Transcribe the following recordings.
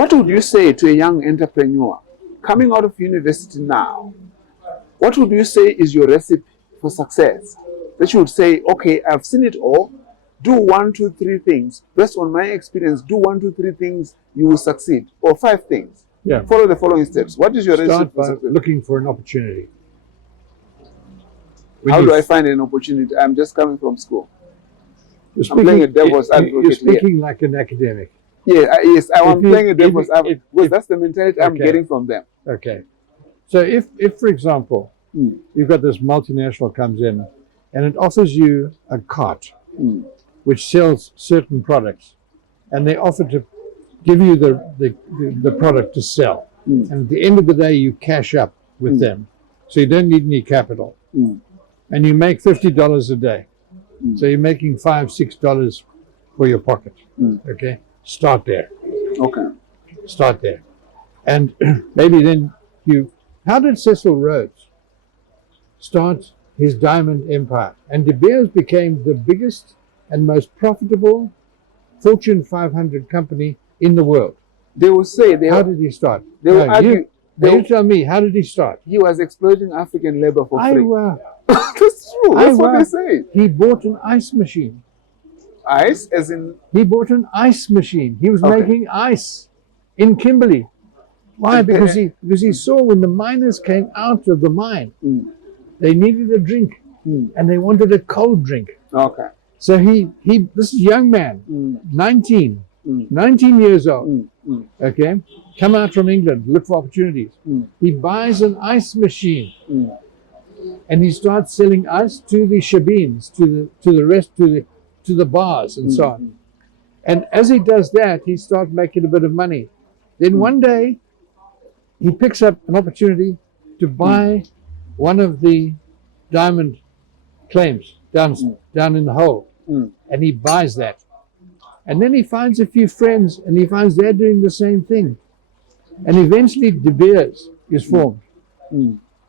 What would you say to a young entrepreneur coming out of university now? What would you say is your recipe for success? That you would say, okay, I've seen it all. Do 1, 2, 3 things. Based on my experience, do 1, 2, 3 things, you will succeed. Or 5 things. Yeah. Follow the following steps. What is your recipe Start for by success? looking for an opportunity. How do I find an opportunity? I'm just coming from school. You're I'm playing a devil's advocate You're speaking like an academic. Yeah, yes, I'm playing a devil's if- advocate. if- Because if- that's the mentality I'm okay. getting from them. Okay. So if for example, you've got this multinational comes in and it offers you a cart which sells certain products, and they offer to give you the product to sell. And at the end of the day, you cash up with them. So you don't need any capital. And you make $50 a day. So you're making $5, $6 for your pocket. Okay? Start there. Okay. Start there. And maybe then how did Cecil Rhodes start his diamond empire? And De Beers became the biggest and most profitable Fortune 500 company in the world. They will say, How did he start? they will argue, you tell me, how did he start? he was exploiting African labor for free. Iowa. That's true. That's what they say. He bought an ice machine. Ice, as in, He bought an ice machine. He was Okay. making ice in Kimberley. Why? Because he saw when the miners came out of the mine, they needed a drink, and they wanted a cold drink. okay. So this young man, 19 years old, okay, come out from England, look for opportunities. He buys an ice machine, and he starts selling ice to the shebeens, to the bars and so on. And as he does that, he starts making a bit of money. Then one day, he picks up an opportunity to buy one of the diamond claims down in the hole. And he buys that. And then he finds a few friends, and he finds they're doing the same thing. And eventually De Beers is formed.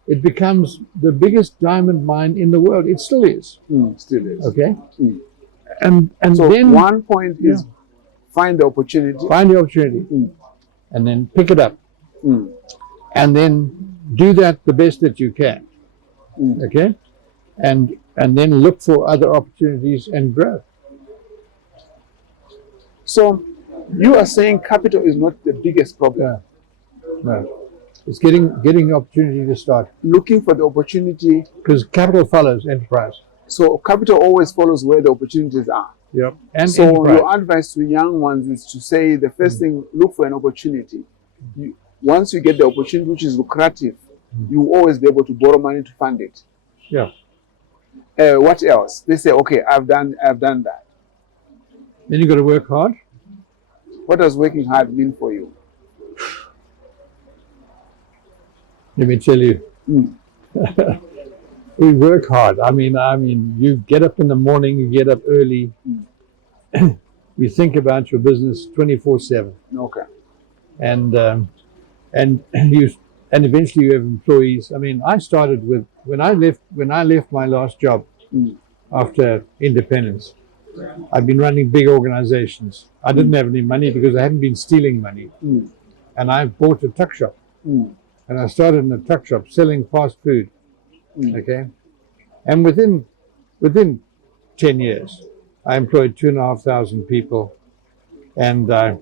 It becomes the biggest diamond mine in the world. It still is. Still is. Okay? And So then one point is find the opportunity. find the opportunity and then pick it up. And then do that the best that you can. Okay? And then look for other opportunities and grow. So you are saying capital is not the biggest problem. No. It's getting the opportunity to start. Looking for the opportunity. Because capital follows enterprise. So capital always follows where the opportunities are. Yep. And So enterprise. your advice to young ones is to say the first thing, look for an opportunity. Once you get the opportunity which is lucrative, you will always be able to borrow money to fund it. Yeah. What else? They say, okay, I've done that. Then you got to work hard. What does working hard mean for you? Let me tell you. We work hard. I mean, you get up in the morning, you get up early. You think about your business 24/7. Okay. And eventually you have employees. I mean, I started with when I left my last job after independence. I've been running big organizations. I didn't have any money because I hadn't been stealing money, and I bought a tuck shop, and I started in a tuck shop selling fast food. Okay, and within 10 years, I employed 2,500 people, and I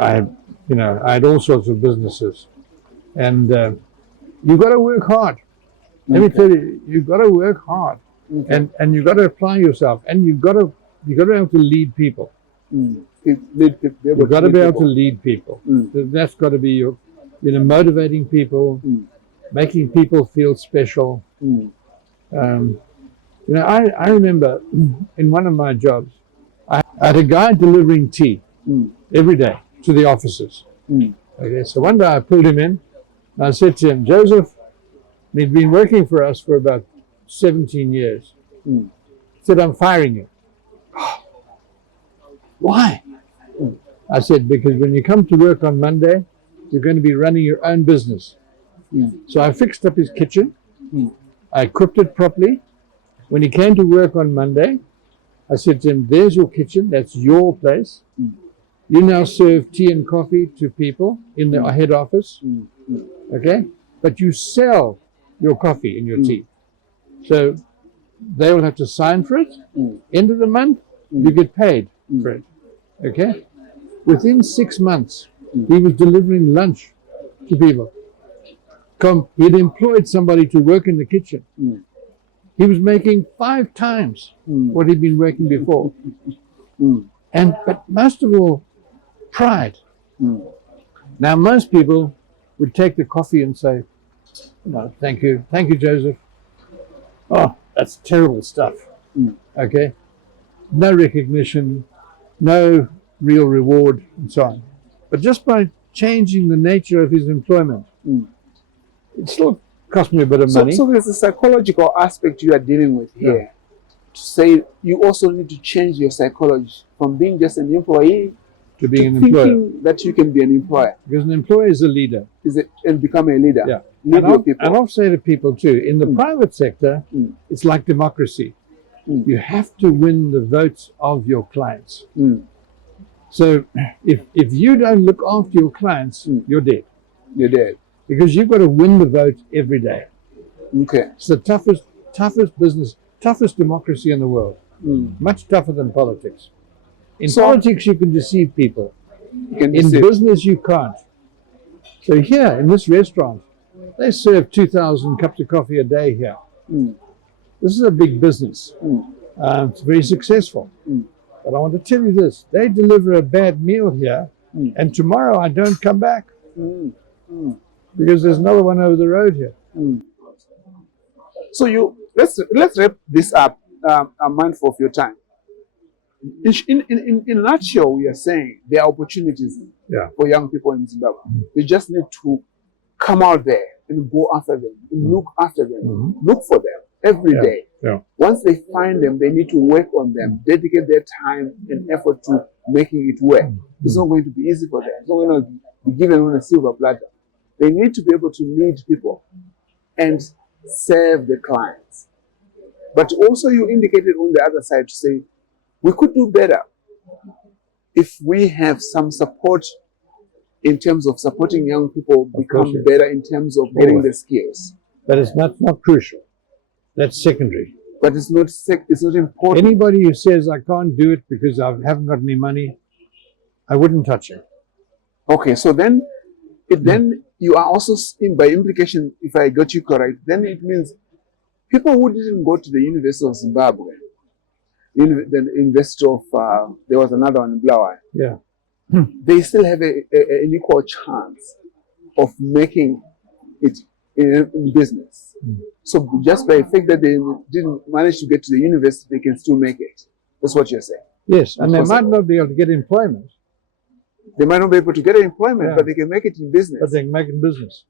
had all sorts of businesses. And you've got to work hard. Let me tell you, you've got to work hard, and you've got to apply yourself, and you've got to be able to lead people. You've got to be able to lead people. That's got to be your, motivating people, making people feel special. I remember in one of my jobs, I had a guy delivering tea every day to the offices. Okay, so one day I pulled him in, and I said to him, Joseph, he'd been working for us for about 17 years. He said, I'm firing you. Why? I said, because when you come to work on Monday, you're going to be running your own business. So I fixed up his kitchen. I cooked it properly. When he came to work on Monday, I said to him, there's your kitchen. That's your place. You now serve tea and coffee to people in the head office, okay? But you sell your coffee and your tea. So they will have to sign for it. End of the month, you get paid for it, okay? Within 6 months, he was delivering lunch to people. He'd employed somebody to work in the kitchen. He was making 5 times what he'd been working before. But most of all, pride. Now, most people would take the coffee and say, no, thank you, Joseph. Oh, that's terrible stuff. Okay, no recognition, no real reward, and so on. But just by changing the nature of his employment, it still cost me a bit of money. So there's a psychological aspect you are dealing with here. To say you also need to change your psychology from being just an employee to being an thinking employer. that you can be an employer. Because an employer is a leader. And become a leader. Yeah. Lead your people. And I'll say to people too, in the private sector, it's like democracy. You have to win the votes of your clients. So if you don't look after your clients, you're dead. You're dead. Because you've got to win the vote every day. Okay. It's the toughest business, toughest democracy in the world. Much tougher than politics. In politics, you can deceive people. In business, you can't. So here, in this restaurant, they serve 2,000 cups of coffee a day here. This is a big business. It's very successful. But I want to tell you this, they deliver a bad meal here, and tomorrow I don't come back. Because there's another one over the road here. So let's wrap this up. I'm mindful of your time. In a nutshell, we are saying there are opportunities for young people in Zimbabwe. They just need to come out there and go after them, and look after them, look for them every day. Once they find them, they need to work on them, dedicate their time and effort to making it work. It's not going to be easy for them. It's not going to be given on a silver platter. They need to be able to lead people and serve the clients. But also you indicated on the other side to say, we could do better if we have some support in terms of supporting young people become better in terms of getting the skills. But it's not crucial. That's secondary. But it's not important. Anybody who says, I can't do it because I haven't got any money, I wouldn't touch it. Okay, so then you are also, by implication, if I got you correct, then it means people who didn't go to the University of Zimbabwe, the University of, there was another one in Blawa. They still have an equal chance of making it in business. So just by the fact that they didn't manage to get to the university, they can still make it. That's what you're saying. Yes, and they might not be able to get employment. They might not be able to get employment, but they can make it in business. But they can make it in business.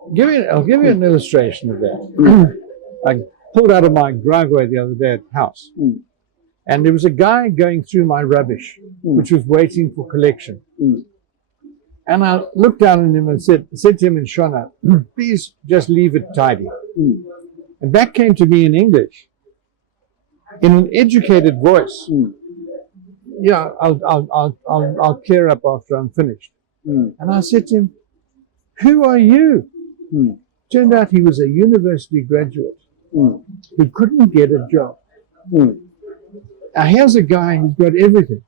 I'll give you an illustration of that. I pulled out of my driveway the other day at the house. And there was a guy going through my rubbish, which was waiting for collection. And I looked down at him and said to him in Shona, please just leave it tidy. And that came to me in English, in an educated voice. Yeah, I'll clear up after I'm finished. And I said to him, who are you? Turned out he was a university graduate who couldn't get a job. Now here's a guy who's got everything.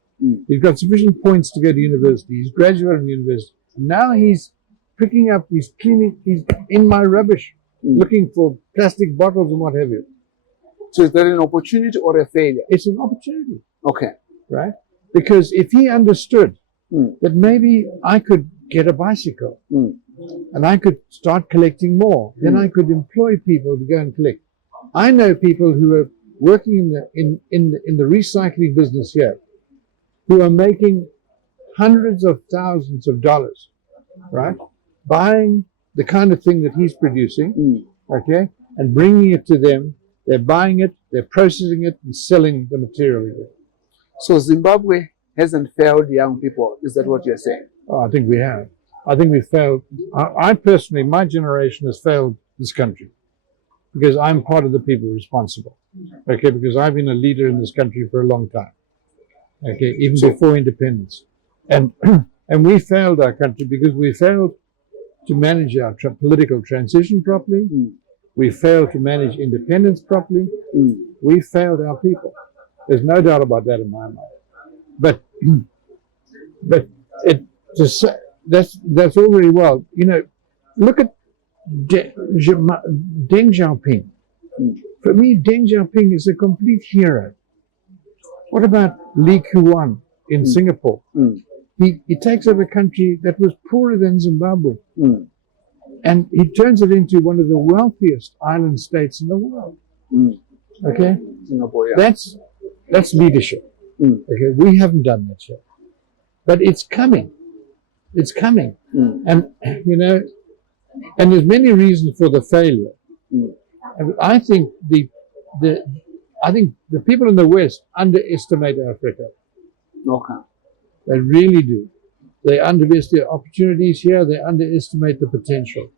He's got sufficient points to go to university. He's graduated from university. Now he's picking up, he's cleaning, he's in my rubbish, looking for plastic bottles and what have you. So is that an opportunity or a failure? It's an opportunity. Okay. Right? Because if he understood that maybe I could get a bicycle and I could start collecting more, then I could employ people to go and collect. I know people who are working in the recycling business here, who are making hundreds of thousands of dollars, right? Buying the kind of thing that he's producing, okay, and bringing it to them. They're buying it, they're processing it, and selling the material again. So Zimbabwe hasn't failed young people. Is that what you're saying? Oh, I think we have. I think we failed. I personally, my generation has failed this country because I'm part of the people responsible. Okay, because I've been a leader in this country for a long time. Okay, even before independence. And and we failed our country because we failed to manage our political transition properly. We failed to manage independence properly. We failed our people. There's no doubt about that in my mind. But that's all very well. You know, look at Deng Xiaoping. For me, Deng Xiaoping is a complete hero. What about Lee Kuan in Singapore? He takes over a country that was poorer than Zimbabwe. And he turns it into one of the wealthiest island states in the world. Okay? Singapore, yeah. That's leadership. Okay, we haven't done that yet. But it's coming. It's coming. And you know, and there's many reasons for the failure. And I think the people in the West underestimate Africa. Okay. They really do. They underestimate opportunities here. They underestimate the potential.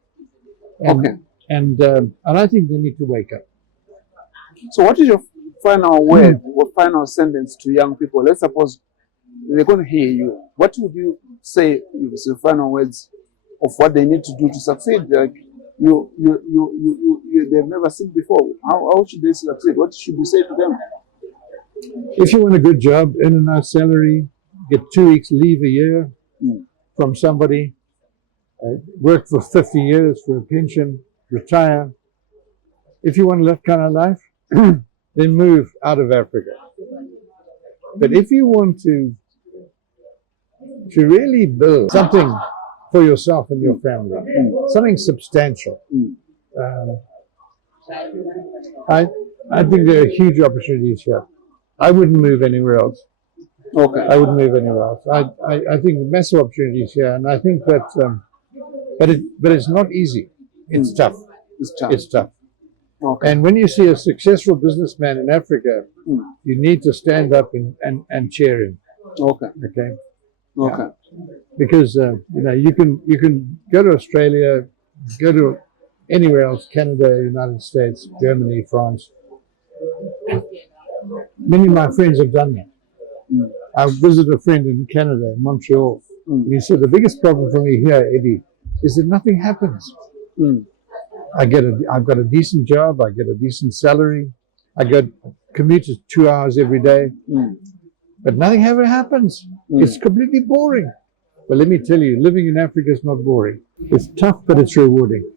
And, and I think they need to wake up. So what is your final word or final sentence to young people? Let's suppose they're going to hear you. What would you say is your final words of what they need to do to succeed? Like they've never seen before. How should they succeed? What should you say to them? If you want a good job, earn a nice salary, get 2 weeks leave a year from somebody, work for 50 years for a pension, retire. If you want that kind of life, then move out of Africa. But if you want to really build something for yourself and your family, something substantial, I think there are huge opportunities here. I wouldn't move anywhere else. Okay. I wouldn't move anywhere else. I think massive opportunities here, and I think that, but it's not easy. It's tough. It's tough. Okay. And when you see a successful businessman in Africa, you need to stand up and cheer him. Okay. Okay. Okay. Yeah. Because you know, you can go to Australia, go to anywhere else, Canada, United States, Germany, France. Many of my friends have done that. I visited a friend in Canada, in Montreal, and he said, the biggest problem for me here, Eddie, is that nothing happens. I've got a decent job, I get a decent salary, I commute 2 hours every day, but nothing ever happens. It's completely boring. But let me tell you, living in Africa is not boring. It's tough, but it's rewarding.